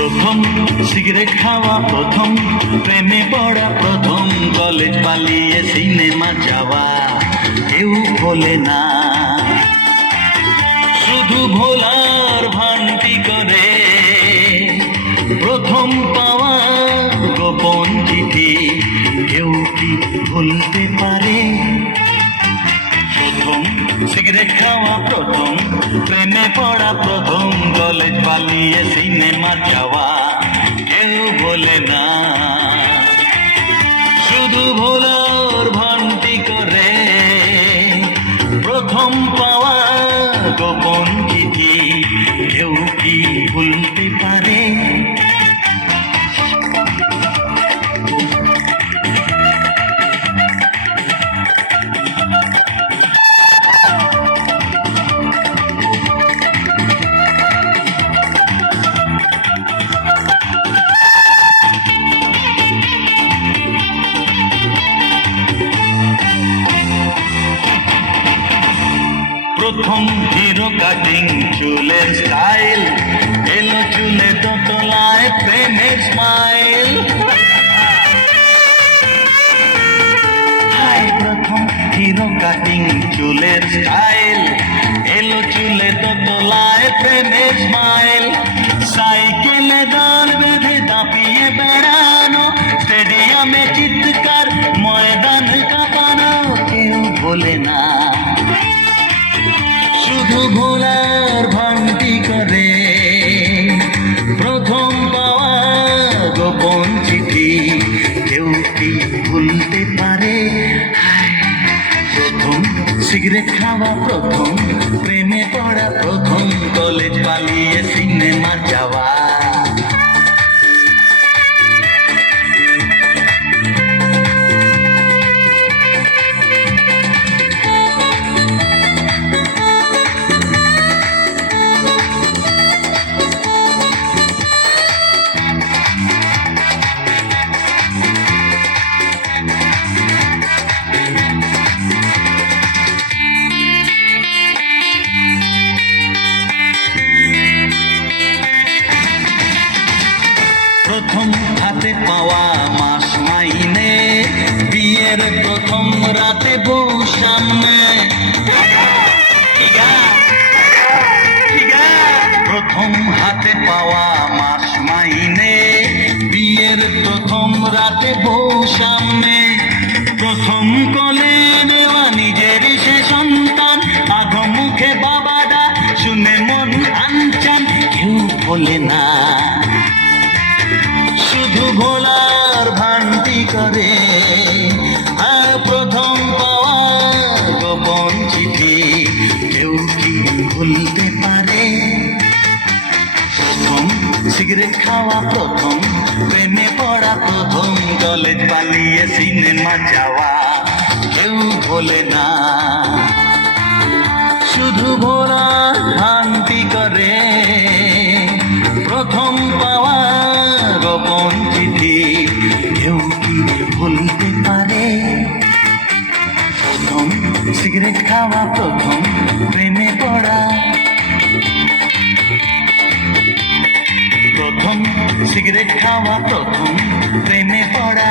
প্রথম সিগারেট খাওয়া, প্রথম প্রেমে পড়া, প্রথম কলেজ পালিয়ে সিনেমা যাওয়া কেউ ভোলে না। শুধু ভোলার ভান্তি করে প্রথম পাওয়া গোপন চিঠি কেউ কি ভুলতে পারে? প্রথম সিগারেট খাওয়া, প্রথম প্রেমে পড়া, প্রথম কলেজ পালিয়ে সিনেমা যাওয়া কেউ বলে না। শুধু ভোলার ভান্তি করে প্রথম পাওয়া গোপন চিঠি কেউ কি ভুলতে পারে? প্রথম হিরো কাটিং চুলের স্টাইল, এলো চুলে দোতলায় প্রেমের স্মাইল। প্রথম হিরো কাটিং চুলের স্টাইল, এলো চুলে দোতলায় প্রেমের স্মাইল। সাইকেলে দল বেঁধে দাপিয়ে বেড়ানো, স্টেডিয়ামে চিৎকার, ময়দান কাঁপানো কেউ ভোলে না। শুধু ভোলার ভান্তি করে প্রথম পাওয়া গোপন চিঠি কেউ কি ভুলতে পারে? প্রথম সিগারেট খাওয়া, প্রথম প্রেমে পড়া, প্রথম কলেজ পালিয়ে সিনেমা যাওয়া। প্রথম হাতে পাওয়া মাস মাইনে, বিয়ের প্রথম রাতে বউ সামনে। প্রথম হাতে পাওয়া মাস মাইনে, বিয়ের প্রথম রাতে বউ সামনে। প্রথম কোলে নেওয়া নিজের সে সন্তান, আধো মুখে বাবাডা শুনে মন আনচান কেউ বলে না। শুধু ভোলার ভান্তি করে প্রথম পাওয়া গোপন চিঠি কেউ কি ভুলতে পারে? প্রথম সিগারেট খাওয়া, প্রথম প্রেমে পড়া, প্রথম কলেজ পালিয়ে সিনেমা যাওয়া কেউ ভোলে না। শুধু ভোলার ভান্তি করে প্রথম পাওয়া গোপন চিঠি কেউ কি ভুলতে পারে? প্রথম সিগারেট খাওয়া, প্রথম প্রেমে পড়া, প্রথম সিগারেট খাওয়া, প্রথম প্রেমে পড়া।